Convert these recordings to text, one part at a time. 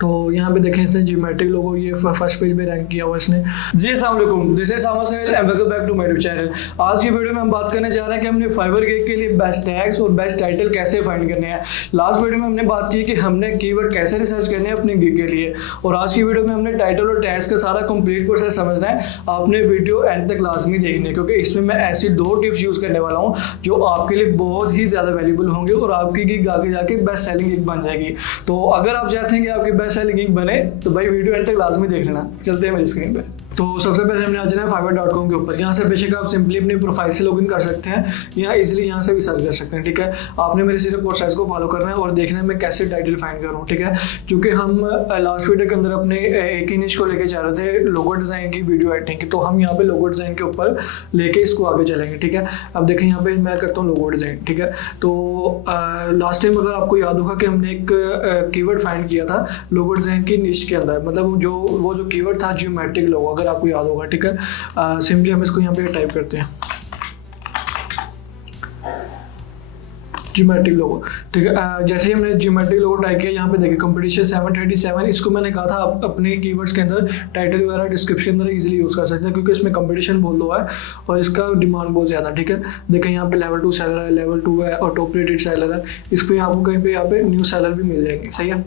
तो यहाँ पे देखें इसने ज्योमेट्रिक लोगो ये फर्स्ट पेज पे रैंक किया हुआ इसने। जी अस्सलाम वालेकुम, this is Sama Sahel and welcome back to my YouTube channel. आज की वीडियो में हम बात करने जा रहे हैं कि हमने फाइवर गिग के लिए बेस्ट टैग्स और बेस्ट टाइटल कैसे फाइंड करने हैं। लास्ट वीडियो में हमने बात की कि हमने कीवर्ड कैसे रिसर्च करने हैं अपने गिग के लिए, और आज की वीडियो में हमने टाइटल और टैग्स का सारा कंप्लीट प्रोसेस समझना है। आपने वीडियो एंड तक लाजमी देखनी है, क्योंकि इसमें मैं ऐसी 2 टिप्स यूज़ करने वाला हूँ जो आपके लिए बहुत ही ज़्यादा वैल्यूबल होंगे और आपकी गिग आगे जाके बेस्ट सेलिंग गिग बन जाएगी। तो अगर आप चाहते हैं कि आपकी बेस्ट सेलिंग गिग बने तो भाई वीडियो एंड तक लाजमी देख लेना। चलते हैं मेरी स्क्रीन पे। तो सबसे पहले हमने आ जाना है fiverr.com के ऊपर। यहाँ से बेशक आप सिंपली अपनी प्रोफाइल से लॉगिन कर सकते हैं या इजीली यहाँ से भी सर्च कर सकते हैं। ठीक है, आपने मेरे सिर्फ प्रोसेस को फॉलो करना है और देखना है मैं कैसे टाइटल फाइंड करूँ। ठीक है, क्योंकि हम लास्ट वीडियो के अंदर अपने एक ही निश को लेके जा रहे थे, लोगो डिज़ाइन की, वीडियो एडिटिंग की। तो हम यहाँ पे लोगो डिज़ाइन के ऊपर लेके इसको आगे चलेंगे। ठीक है, अब देखें यहाँ पे मैं करता हूँ लोगो डिज़ाइन। ठीक है, तो लास्ट टाइम अगर आपको याद होगा कि हमने एक कीवर्ड फाइंड किया था लोगो डिज़ाइन की निश के अंदर, मतलब वो जो कीवर्ड था ज्योमेट्रिक लोगो, अगर आपको याद होगा। ठीक है, सिंपली हम इसको यहाँ पे टाइप करते हैं ज्योमेट्रिक लोगो। ठीक है, जैसे ही हमने ज्योमेट्रिक लोगो टाइप किया, यहाँ पे देखिए कंपटीशन 737, इसको मैंने कहा था आप अपने कीवर्ड्स के अंदर टाइटल वगैरह डिस्क्रिप्शन के अंदर इजीली यूज़ कर सकते हैं, क्योंकि इसमें कंपटीशन बहुत लो है और इसका डिमांड बहुत ज़्यादा। ठीक है, देखें यहाँ पे लेवल 2 सेलर है, लेवल 2 है और टॉप रेटेड सेलर है। इसको यहाँ पर कहीं पे यहाँ पे न्यू सेलर भी मिल जाएंगे। सही है,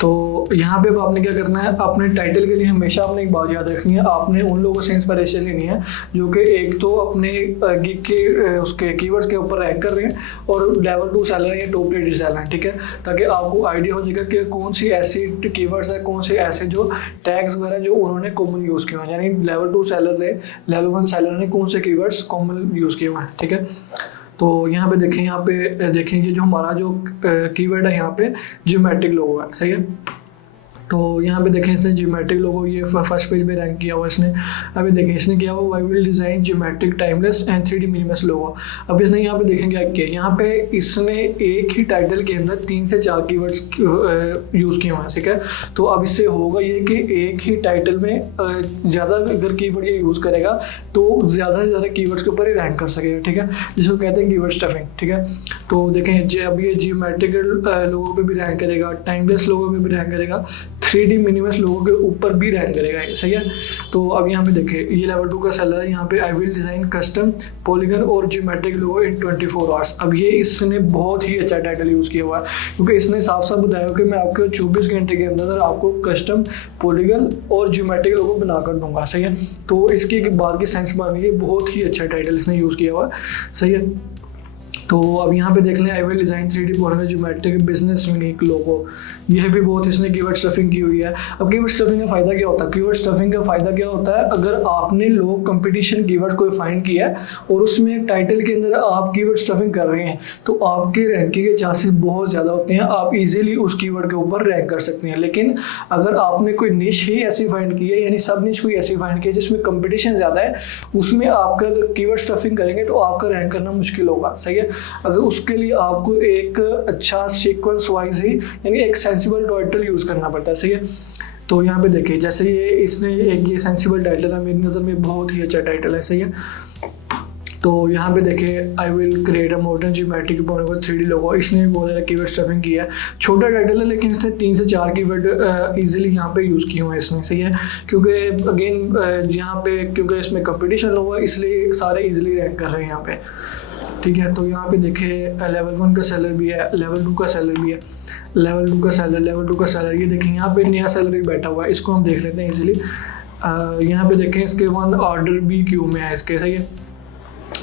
तो यहाँ पे अब आपने क्या करना है, अपने टाइटल के लिए हमेशा आपने एक बात याद रखनी है, आपने उन लोगों से इंस्पिरेशन लेनी है जो कि एक तो अपने गिग के उसके कीवर्ड्स के ऊपर रैंक कर रहे हैं और लेवल 2 सेलर है या टॉप रेटेड सेलर है। ठीक है, ताकि आपको आइडिया हो जाएगा कि कौन सी ऐसी कीवर्ड्स है, कौन से ऐसे जो टैग्स वगैरह जो उन्होंने कॉमन यूज़ किए हैं, यानी लेवल 2 सेलर है, लेवल 1 सेलर ने कौन से कीवर्ड्स कॉमन यूज़ किए हुए हैं। ठीक है, तो यहाँ पे देखें, यहाँ पे देखेंगे जो हमारा जो कीवर्ड है यहाँ पे ज्योमेट्रिक लोगो है। सही है, तो यहाँ पे देखें इसने ज्योमेट्रिक लोगो ये फर्स्ट पेज पे रैंक किया हुआ इसने। अभी देखें इसने किया हुआ I will design geometric timeless and 3D minimus logo. अब इसने यहाँ पे देखेंगे क्या, यहाँ पे इसने एक ही टाइटल के अंदर 3 से 4 कीवर्ड्स यूज़ किए हुए हैं। ठीक है, तो अब इससे होगा ये कि एक ही टाइटल में ज़्यादा अगर कीवर्ड ये यूज़ करेगा तो ज़्यादा से ज़्यादा कीवर्ड्स के ऊपर ही रैंक कर सकेगा। ठीक है, जिसको कहते हैं कीवर्ड स्टफिंग। ठीक है, तो देखें अब ये ज्योमेट्रिक लोगों पे भी रैंक करेगा, टाइमलेस लोगों पे भी रैंक करेगा, 3D मिनिमस लोगों के ऊपर भी रैंक करेगा। सही है, तो अब यहाँ पे देखिए ये लेवल 2 का सेलर है, यहाँ पे आई विल डिज़ाइन कस्टम पॉलीगन और ज्योमेट्रिक लोगो इन 24 आवर्स। अब ये इसने बहुत ही अच्छा टाइटल यूज़ किया हुआ है, क्योंकि इसने साफ साफ बताया कि मैं आपको 24 घंटे के अंदर आपको कस्टम पॉलीगन और ज्योमेट्रिक लोगो बना कर दूंगा। सही है, तो इसकी बात की सेंस बन गई, बहुत ही अच्छा टाइटल इसने यूज़ किया हुआ है। सही है, तो अब यहाँ पे देख लें I will design 3D polygon geometric business unique logo, यह भी बहुत इसने कीवर्ड स्टफिंग की हुई है। अब कीवर्ड स्टफिंग का फ़ायदा क्या होता है, कीवर्ड स्टफिंग का फ़ायदा क्या होता है, अगर आपने लो कंपटीशन कीवर्ड को फाइंड किया है और उसमें एक टाइटल के अंदर आप कीवर्ड स्टफिंग कर रहे हैं, तो आपके रैंकिंग के चांसेस बहुत ज़्यादा होते हैं, आप इजीली उस कीवर्ड के ऊपर रैंक कर सकते हैं। लेकिन अगर आपने कोई निश ही ऐसी फाइंड की है, यानी सब निश कोई ऐसी फाइंड की है जिसमें कंपटीशन ज़्यादा है, उसमें आपका अगर कीवर्ड स्टफिंग करेंगे तो आपका रैंक करना मुश्किल होगा। सही है, अगर उसके लिए आपको एक अच्छा सीक्वेंस वाइज ही, यानी एक सेंसिबल टाइटल यूज़ करना पड़ता है। सही है, तो यहाँ पे देखिए जैसे ये इसने एक ये सेंसिबल टाइटल है, मेरी नज़र में बहुत ही अच्छा टाइटल है। सही है, तो यहाँ पे देखिए I will create a modern geometric polygon 3D लोगो, इसने बहुत ज़्यादा कीवर्ड स्टफिंग किया है। छोटा टाइटल है लेकिन इसने 3 से 4 कीवर्ड इजीली यहाँ पे यूज़ किए हुए हैं इसमें। सही है, क्योंकि अगेन यहाँ पे क्योंकि इसमें कंपटीशन हुआ इसलिए सारे इजीली रैंक कर रहे हैं यहाँ पे। ठीक है, तो यहाँ पे देखिए लेवल 1 का सेलर भी है, लेवल 2 का सेलर भी है, लेवल 2 का सेलर, लेवल 2 का सेलर। ये देखें यहाँ पे नया सेलर भी बैठा हुआ है, इसको हम देख लेते हैं इजीली। यहाँ पे देखें इसके 1 ऑर्डर भी क्यू में है इसके। सही है,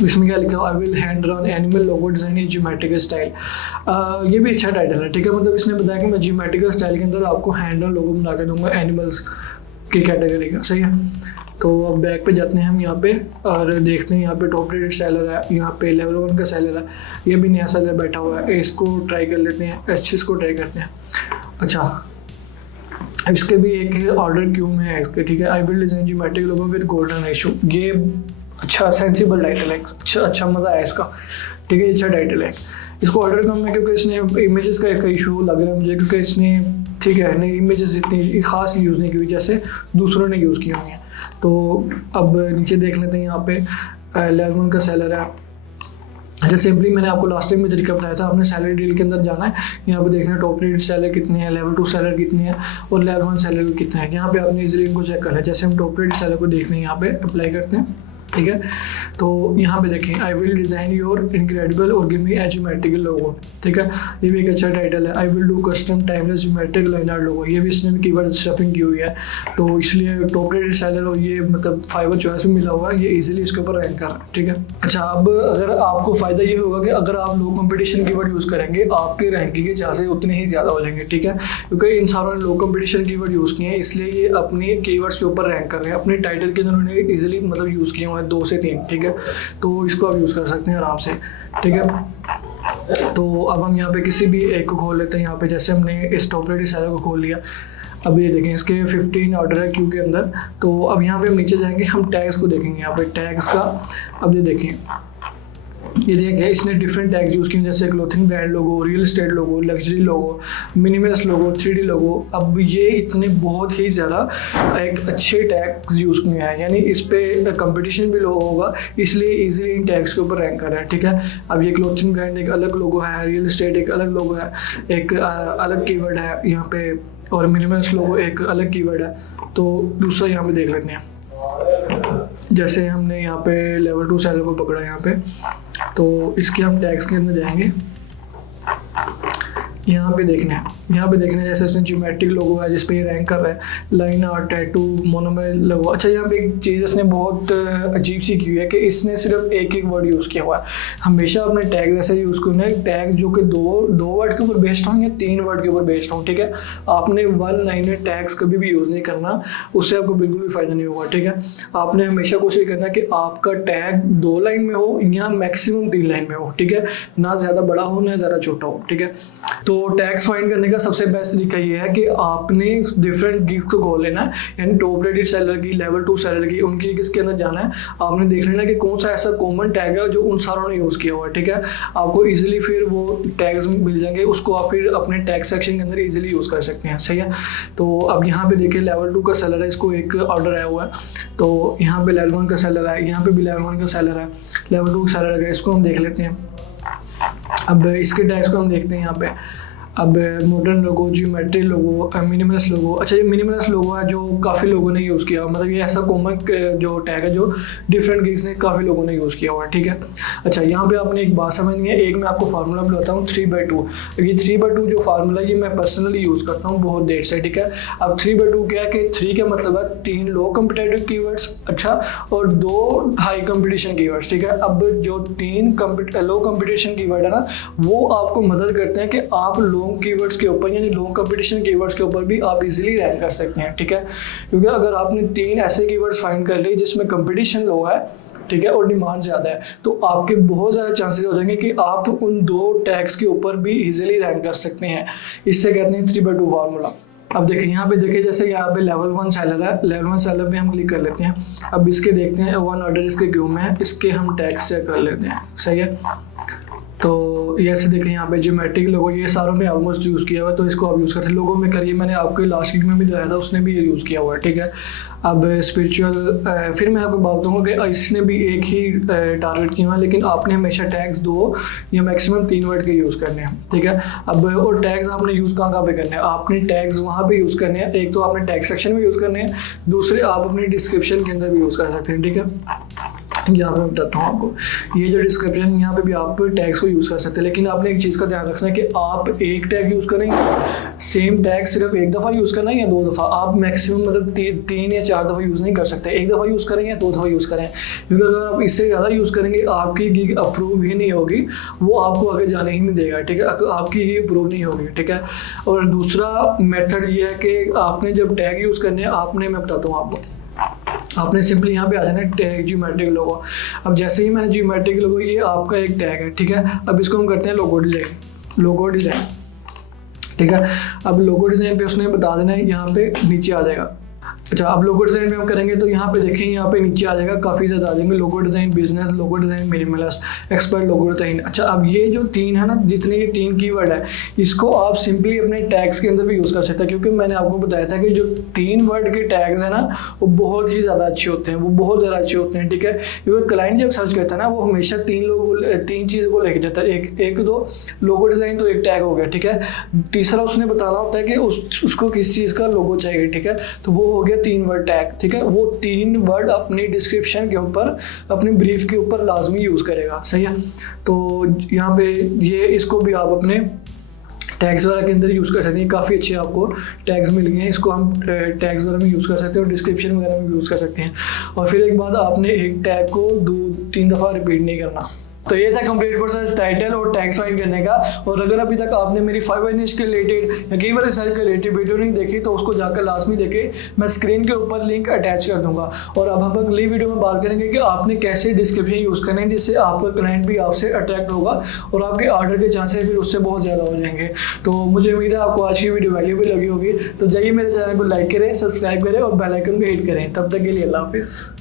इसमें क्या लिखा है, I will hand run animal logo design in geometric style. ये भी अच्छा टाइटल है। ठीक है, मतलब इसने बताया कि मैं ज्योमेट्रिक स्टाइल के अंदर आपको हैंड रन लोगो बना के दूंगा एनिमल्स की कैटेगरी का। सही है, तो अब बैक पे जाते हैं हम यहाँ पे और देखते हैं यहाँ पे टॉप रेटेड सेलर है, यहाँ पे लेवल 1 का सेलर है, ये भी नया सेलर बैठा हुआ है, इसको ट्राई कर लेते हैं, इसको ट्राई करते हैं। अच्छा, इसके भी एक ऑर्डर क्यू में है इसके। ठीक है, I will design geometric logo with golden ratio, ये अच्छा सेंसिबल टाइटल है, अच्छा मज़ा है इसका। ठीक है, अच्छा टाइटल है। इसको ऑर्डर कम है क्योंकि इसने इमेजेस का एक इशू लग रहा है मुझे, क्योंकि इसने ठीक है नहीं इमेजेस इतनी ख़ास यूज़ नहीं की हुई जैसे दूसरों ने यूज़ की हुई हैं। तो अब नीचे देख लेते हैं, यहाँ पे लेवल 1 का सेलर है, अच्छा, सिंपली मैंने आपको लास्ट टाइम में तरीका बताया था, आपने सैलरी डील के अंदर जाना है, यहाँ पे देखना है टॉप रेट सैलरी कितनी है, लेवल 2 सैलरी कितनी है और लेवल 1 सैलरी कितना है। यहाँ पे आपने इजीली इनको चेक करना है। जैसे हम टॉप रेट सैलरी को देखने यहाँ पे अप्लाई करते हैं, ठीक है। तो यहाँ पे देखें, I will design your incredible और give me a geometrical logo, ठीक है। ये भी एक अच्छा टाइटल है। I will do custom timeless geometric line art logo, ये भी इसने भी कीवर्ड स्टफिंग की हुई है, तो इसलिए टॉप रेटेड सेलर और ये मतलब फाइवर चॉइस में मिला हुआ है, ये इजीली इसके ऊपर रैंक कर रहा है, ठीक है। अच्छा, अब अगर आपको फ़ायदा ये होगा कि अगर आप लो कंपटीशन कीवर्ड यूज़ करेंगे, आपके रैंकिंग के चांसेस उतने ही ज़्यादा हो जाएंगे, ठीक है, क्योंकि इन सारों ने लो कंपटीशन कीवर्ड यूज़ किए हैं, इसलिए ये अपनी कीवर्ड्स के ऊपर रैंक कर रहे हैं। अपने टाइटल के अंदर उन्होंने ईजिली मतलब यूज़ किए हुए हैं 2 से 3, ठीक है। तो इसको आप यूज़ कर सकते हैं आराम से, ठीक है। तो अब हम यहाँ पे किसी भी एक को खोल लेते हैं। यहाँ पे जैसे हमने इस टॉप रेटेड सेलर को खोल लिया, अब ये देखें इसके 15 ऑर्डर है क्यू के अंदर। तो अब यहाँ पे हम नीचे जाएंगे, हम टैग्स को देखेंगे। यहाँ पे टैग्स का अब ये देखें, ये देखिए इसने डिफरेंट टैग यूज़ किए, जैसे clothing brand logo, real estate logo, luxury logo, minimalist logo, 3D logo. अब ये इतने बहुत ही ज़्यादा एक अच्छे टैग्स यूज़ किए हैं, यानी इस पे कंपटीशन भी लो होगा, इसलिए इजीली इन टैग्स के ऊपर रैंक कर रहा है, ठीक है। अब ये क्लोथिंग ब्रांड एक अलग लोगो है, रियल एस्टेट एक अलग लोगो है, एक अलग कीवर्ड है यहाँ पे, और मिनिमलिस्ट लोगो एक अलग कीवर्ड है। तो दूसरा यहाँ पे देख लेते हैं, जैसे हमने यहाँ पे लेवल 2 सेलर को पकड़ा यहाँ पे, तो इसके हम टैग्स के अंदर जाएंगे। यहाँ पे देखना है, यहाँ पे देखना है जैसे इसमें ज्योमेट्रिक लोगो है जिस पे ये रैंक कर रहा है, लाइन आर्ट, टैटू, मोनोमर लोगो। अच्छा, यहाँ पे एक चीज़ इसने बहुत अजीब सी की हुई है कि इसने सिर्फ एक एक वर्ड यूज़ किया हुआ है। हमेशा अपने टैग जैसे यूज़ करना है, टैग जो कि दो वर्ड के ऊपर बेस्ड हों या 3 वर्ड के ऊपर बेस्ड हों, ठीक है। आपने 1 लाइन में टैग्स कभी भी यूज़ नहीं करना, उससे आपको बिल्कुल भी फ़ायदा नहीं होगा, ठीक है। आपने हमेशा कोशिश करना कि आपका टैग 2 लाइन में हो या मैक्सिमम 3 लाइन में हो, ठीक है, ना ज़्यादा बड़ा हो ना ज़्यादा छोटा हो, ठीक है। तो टैग्स फाइंड करने का सबसे बेस्ट तरीका ये है कि आपने डिफरेंट गिग्स को खोल लेना है, यानी टॉप रेटेड सेलर की, लेवल 2 सेलर की, उनकी गिग्स के अंदर जाना है। आपने देख लेना कि कौन सा ऐसा कॉमन टैग है जो उन सारों ने यूज़ किया हुआ है, ठीक है। आपको इजीली फिर वो टैग्स मिल जाएंगे, उसको आप फिर अपने टैग सेक्शन के अंदर इजीली यूज़ कर सकते हैं, सही है। तो अब यहाँ पे देखिए लेवल 2 का सेलर है, इसको एक ऑर्डर आया हुआ है, तो यहाँ पे लेवल 1 का सेलर है, यहाँ पे भी लेवल 1 का सेलर है, लेवल 2 सेलर है, इसको हम देख लेते हैं। अब इसके टैग्स को हम देखते हैं यहाँ पे। अब मॉडर्न लोगो, ज्योमेट्री लोगो, मिनिमलिस्ट लोगो। अच्छा, ये मिनिमलिस्ट लोगो है जो काफ़ी लोगों ने यूज़ किया, मतलब ये ऐसा कॉमन जो टैग है जो डिफरेंट गिग्स ने काफ़ी लोगों ने यूज़ किया हुआ है, ठीक है। अच्छा, यहाँ पे आपने एक बात समझनी है, एक मैं आपको फार्मूला बताता हूँ 3/2। ये 3/2 जो फार्मूला ये मैं पर्सनली यूज़ करता हूँ बहुत देर से, ठीक है। अब 3/2 क्या है कि 3 का मतलब है 3 लो कम्पिटेटिव कीवर्ड्स, अच्छा, और 2 हाई कम्पिटिशन कीवर्ड्स, ठीक है। अब जो 3 लो कम्पिटिशन कीवर्ड है ना, वो आपको मदद करते हैं कि आप लॉन्ग कीवर्ड्स के ऊपर यानी लॉन्ग कंपटीशन कीवर्ड्स के ऊपर भी आप इजीली रैंक कर सकते हैं, ठीक है। क्योंकि अगर आपने 3 ऐसे कीवर्ड्स फाइंड कर लिए जिसमें कंपटीशन लो है, ठीक है, और डिमांड ज़्यादा है, तो आपके बहुत ज़्यादा चांसेस हो जाएंगे कि आप उन 2 टैग्स के ऊपर भी इजीली रैंक कर सकते हैं। इससे कहते हैं 3/2 फार्मूला। अब देखिए यहाँ पे देखिए, जैसे यहाँ पे लेवल 1 सेलर है, लेवल 1 सेलर पे हम क्लिक कर लेते हैं। अब इसके देखते हैं 1 ऑर्डर इसके क्यों में है, इसके हम टैग्स चेक कर लेते हैं, सही है। तो ऐसे देखें यहाँ पे ज्योमेट्रिक लोगो, ये सारों ने ऑलमोस्ट यूज़ किया हुआ है, तो इसको आप यूज़ करते हैं। लोगों में करिए, मैंने आपको लास्ट वीक में भी दिखाया था, उसने भी ये यूज़ किया हुआ है, ठीक है। अब स्पिरिचुअल, फिर मैं आपको बात बताऊँगा कि इसने भी एक ही टारगेट किया हुआ है, लेकिन आपने हमेशा टैग्स 2 या मैक्सिमम 3 वर्ड के यूज़ करने हैं, ठीक है। अब और टैग्स आपने यूज़ कहाँ पे करने हैं, आपने टैग्स वहाँ पे यूज़ करने हैं। एक तो आपने टैग सेक्शन में यूज़ करने हैं, दूसरे आप अपने डिस्क्रिप्शन के अंदर भी यूज़ कर सकते हैं, ठीक है। यहाँ पे मैं बताता हूँ आपको, ये जो डिस्क्रिप्शन यहाँ पे भी आप टैग्स को यूज़ कर सकते हैं, लेकिन आपने एक चीज़ का ध्यान रखना है कि आप एक टैग यूज़ करेंगे, सेम टैग सिर्फ एक दफ़ा यूज़ करना है या 2 दफ़ा। आप मैक्सिमम मतलब 3 या 4 दफ़ा यूज़ नहीं कर सकते, एक दफ़ा यूज़ करें या 2 दफ़ा यूज़ करें, क्योंकि अगर आप इससे ज़्यादा यूज़ करेंगे आपकी गिग अप्रूव ही नहीं होगी, वो आपको आगे जाने ही नहीं देगा, ठीक है। आपकी गिग अप्रूव नहीं होगी, ठीक है। और दूसरा मेथड ये है कि आपने जब टैग यूज़ करने हैं, आपने, मैं बताता हूँ आपको, आपने सिंपली यहाँ पे आ जाना है ज्योमेट्रिक लोगो। अब जैसे ही मैंने ज्योमेट्रिक लोगो, ये आपका एक टैग है, ठीक है। अब इसको हम करते हैं लोगो डिज़ाइन, ठीक है। अब लोगो डिज़ाइन पे उसने बता देना है, यहाँ पे नीचे आ जाएगा, अच्छा, अब लोगो डिज़ाइन में हम करेंगे तो यहाँ पे देखें, यहाँ पे नीचे आ जाएगा, काफ़ी ज़्यादा आ जाएंगे, logo design business, logo design minimalist, expert logo design. अच्छा, अब ये जो 3 है ना, जितने ये 3 कीवर्ड है, इसको आप सिंपली अपने टैग्स के अंदर भी यूज़ कर सकते हैं, क्योंकि मैंने आपको बताया था कि जो 3 वर्ड के टैग्स हैं ना, वो बहुत ही ज़्यादा अच्छे होते हैं, वो बहुत ज़्यादा अच्छे होते हैं, ठीक है। क्योंकि क्लाइंट जब सर्च करता है ना, वो हमेशा 3 चीज़ों को लेके जाता है, एक तो लोगो डिज़ाइन तो एक टैग हो गया, ठीक है। तीसरा उसने बताना होता है कि उसको किस चीज़ का लोगो चाहिए, ठीक है, तो वो हो गया 3 वर्ड टैग, ठीक है। वो 3 वर्ड अपनी डिस्क्रिप्शन के ऊपर, अपनी ब्रीफ के ऊपर लाजमी यूज़ करेगा, सही है। तो यहाँ पे ये इसको भी आप अपने टैग्स वगैरह के अंदर यूज़ कर सकते हैं। काफ़ी अच्छे आपको टैग्स मिल गए हैं, इसको हम टैग्स वगैरह में यूज़ कर सकते हैं और डिस्क्रिप्शन वगैरह में यूज़ कर सकते हैं। और फिर एक बात, आपने एक टैग को 2-3 दफ़ा रिपीट नहीं करना। तो ये था कंप्लीट प्रोसेस टाइटल और टैग्स फाइंड करने का। और अगर अभी तक आपने मेरी 5 निश के रिलेटेड या कीवर्ड रिसर्च के रिलेटेड वीडियो नहीं देखी तो उसको जाकर लास्ट में देखें, मैं स्क्रीन के ऊपर लिंक अटैच कर दूंगा। और अब हम अगली वीडियो में बात करेंगे कि आपने कैसे डिस्क्रिप्शन यूज़ करना है जिससे आपका क्लाइंट भी आपसे अट्रैक्ट होगा और आपके ऑर्डर के चांसेस फिर उससे बहुत ज़्यादा हो जाएंगे। तो मुझे उम्मीद है आपको आज की वीडियो वैल्यूएबल लगी होगी। तो जाइए मेरे चैनल को लाइक करें, सब्सक्राइब करें और बेल आइकन को हिट करें। तब तक के लिए अल्लाह हाफिज़।